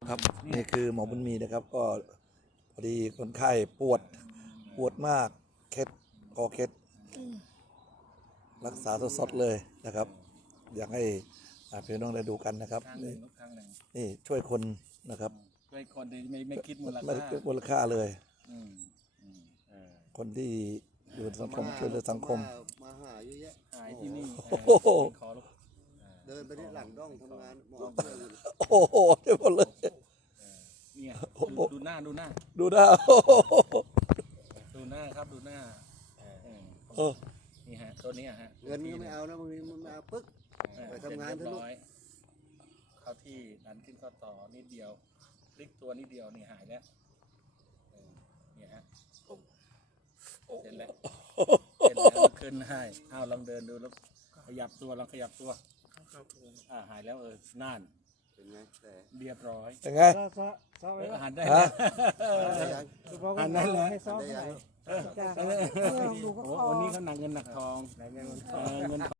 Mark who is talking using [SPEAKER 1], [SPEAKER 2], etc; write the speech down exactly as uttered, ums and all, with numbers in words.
[SPEAKER 1] ครับนี่คือหมอบุญมีนะครับก็พอดีคนไข้ปวดปวดมากเคล็ดคอเคล็ดรักษาสดๆเลยนะครับ อยากให้พี่น้องได้ดูกันนะครับนี่นี่ช่วยคนนะครับ
[SPEAKER 2] ช่วยคนที่ไม่ไม่คิดมูล
[SPEAKER 1] ไม่
[SPEAKER 2] ค่า
[SPEAKER 1] คิดมูลค่าเลย
[SPEAKER 2] อืมอืมเออ
[SPEAKER 1] คนที่อยู่ในสังคมช่วยเหลือสังคม
[SPEAKER 3] มาหาเยอะแยะ
[SPEAKER 2] หายที่นี่
[SPEAKER 1] โอ้โห
[SPEAKER 2] ขอลูก
[SPEAKER 3] เดินไปที่หลังด้องทำงานหมอเพื่อนอยู่
[SPEAKER 1] โอ้โหได้หมดเลย
[SPEAKER 2] เนี่ยดูดูหน้าดูหน้า
[SPEAKER 1] ดูหน้าโอ้โห
[SPEAKER 2] ดูหน้าครับดูหน้าเออ
[SPEAKER 1] เออ
[SPEAKER 2] นี่ฮะตัวนี้ฮะ
[SPEAKER 3] เงินก็ไม่เอานะบางทีมันมาปึ๊ก
[SPEAKER 2] เออ
[SPEAKER 3] ไปทำงานเถ
[SPEAKER 2] เสร็จ
[SPEAKER 3] อะ
[SPEAKER 2] เรีย
[SPEAKER 3] ลู
[SPEAKER 2] บ
[SPEAKER 3] ก
[SPEAKER 2] ร้อยเข้าที่ดันขึ้นข้อต่อนิดเดียวพลิกตัวนิดเดียวนี่หายแล้วเออเนี่ยฮะเสร็จแล้วเสร็จแล้วขึ้นให้อ้าวลองเดินดูแล้วขยับตัวลองขยับตัวอ่าหายแล้วเออน่าน
[SPEAKER 3] เป็นไงแต่
[SPEAKER 2] เรียบร้อย
[SPEAKER 1] ยังไง
[SPEAKER 2] เออหันได้
[SPEAKER 1] ฮะ
[SPEAKER 2] หันได้เลย
[SPEAKER 3] ได้ยัง
[SPEAKER 2] โอ้วันนี้เขาหนักเงินหนักทองเออเงิน